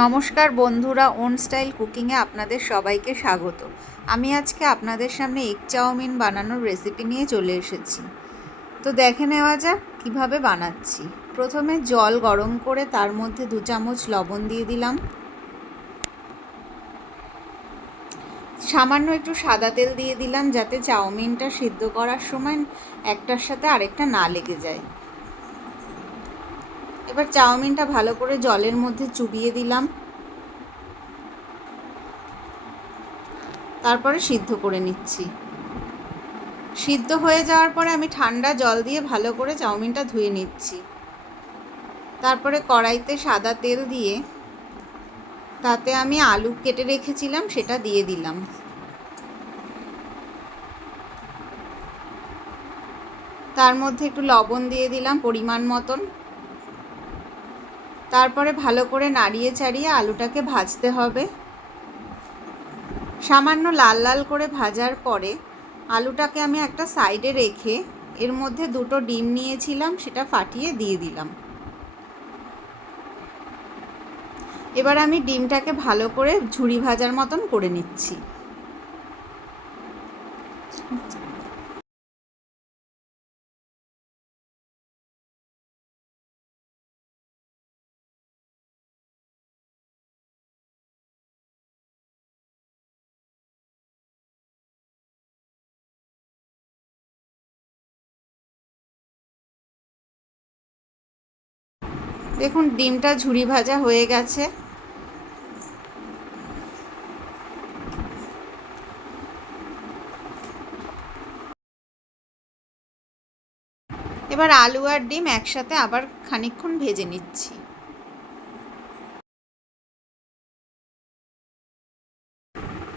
নমস্কার বন্ধুরা, on style কুকিংয়ে আপনাদের সবাইকে স্বাগত। আমি আজকে আপনাদের সামনে এগ চাউমিন বানানোর রেসিপি নিয়ে চলে এসেছি। তো দেখে নেওয়া যাক কীভাবে বানাচ্ছি। প্রথমে জল গরম করে তার মধ্যে 2 চামচ লবণ দিয়ে দিলাম। সামান্য একটু সাদা তেল দিয়ে দিলাম যাতে চাউমিনটা সিদ্ধ করার সময় একটার সাথে আরেকটা না লেগে যায়। এবার চাউমিনটা ভালো করে জলের মধ্যে চুবিয়ে দিলাম, তারপরে সিদ্ধ করে নিচ্ছি। সিদ্ধ হয়ে যাওয়ার পরে আমি ঠান্ডা জল দিয়ে ভালো করে চাউমিনটা ধুয়ে নিচ্ছি। তারপরে কড়াইতে সাদা তেল দিয়ে তাতে আমি আলু কেটে রেখেছিলাম সেটা দিয়ে দিলাম। তার মধ্যে একটু লবণ দিয়ে দিলাম পরিমাণ মতন। তারপরে ভালো করে নাড়িয়ে চাড়িয়ে আলুটাকে ভাজতে হবে। সামান্য লাল লাল করে ভাজার পরে আলুটাকে আমি একটা সাইডে রেখে এর মধ্যে 2টো ডিম নিয়েছিলাম সেটা ফাটিয়ে দিয়ে দিলাম। এবার আমি ডিমটাকে ভালো করে ঝুরি ভাজার মতন করে নিচ্ছি। দেখুন ডিমটা ঝুরি ভাজা হয়ে গেছে। এবার আলু আর ডিম একসাথে আবার খানিকক্ষণ ভেজে নিচ্ছি।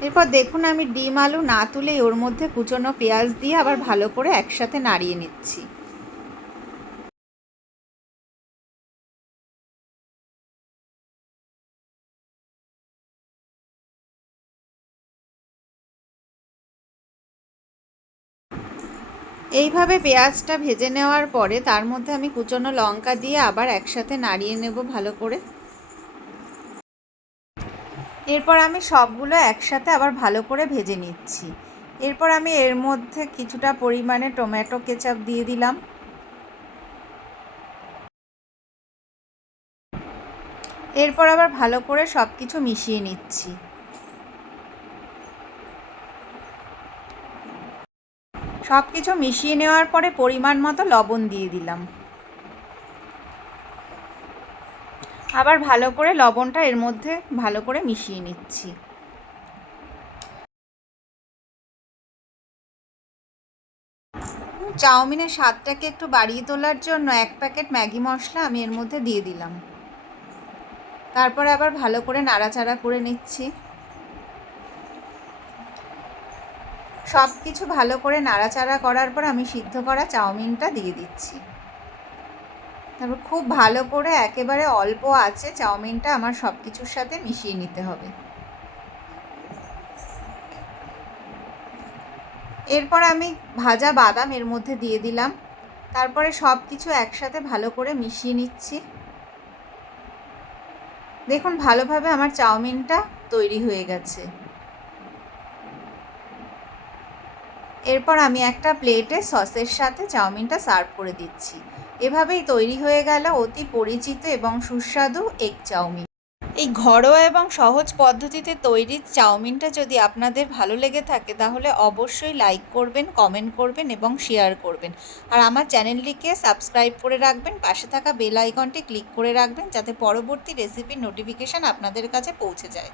এরপর দেখুন আমি ডিম আলু না তুলে ওর মধ্যে কুচনো পেঁয়াজ দিয়ে আবার ভালো করে একসাথে নাড়িয়ে নিচ্ছি। এইভাবে পেঁয়াজটা ভেজে নেওয়ার পরে তার মধ্যে আমি কুচনো লঙ্কা দিয়ে আবার একসাথে নাড়িয়ে নেব ভালো করে। এরপর আমি সবগুলো একসাথে আবার ভালো করে ভেজে নিচ্ছি। এরপর আমি এর মধ্যে কিছুটা পরিমাণে টমেটো কেচাপ দিয়ে দিলাম। এরপর আবার ভালো করে সব কিছু মিশিয়ে নিচ্ছি। সব কিছু মিশিয়ে নেওয়ার পরে পরিমাণ মতো লবণ দিয়ে দিলাম। আবার ভালো করে লবণটা এর মধ্যে ভালো করে মিশিয়ে নিচ্ছি। চাউমিনের স্বাদটাকে একটু বাড়িয়ে তোলার জন্য 1 প্যাকেট ম্যাগি মশলা আমি এর মধ্যে দিয়ে দিলাম। তারপর আবার ভালো করে নাড়াচাড়া করে নিচ্ছি। সব কিছু ভালো করে নাড়াচাড়া করার পর আমি সিদ্ধ করা চাউমিনটা দিয়ে দিচ্ছি। তারপর খুব ভালো করে একেবারে অল্প আঁচে চাউমিনটা আমার সব কিছুর সাথে মিশিয়ে নিতে হবে। এরপর আমি ভাজা বাদাম এর মধ্যে দিয়ে দিলাম। তারপরে সব কিছু একসাথে ভালো করে মিশিয়ে নিচ্ছি। দেখুন ভালোভাবে আমার চাউমিনটা তৈরি হয়ে গেছে। এরপর আমি একটা প্লেটে সসের সাথে চাউমিনটা সার্ভ করে দিচ্ছি। এভাবেই তৈরি হয়ে গেল অতি পরিচিত এবং সুস্বাদু এগ চাউমিন। এই ঘরোয়া এবং সহজ পদ্ধতিতে তৈরি চাউমিনটা যদি আপনাদের ভালো লেগে থাকে তাহলে অবশ্যই লাইক করবেন, কমেন্ট করবেন এবং শেয়ার করবেন। আর আমার চ্যানেলটিকে সাবস্ক্রাইব করে রাখবেন, পাশে থাকা বেল আইকনটি ক্লিক করে রাখবেন যাতে পরবর্তী রেসিপির নোটিফিকেশান আপনাদের কাছে পৌঁছে যায়।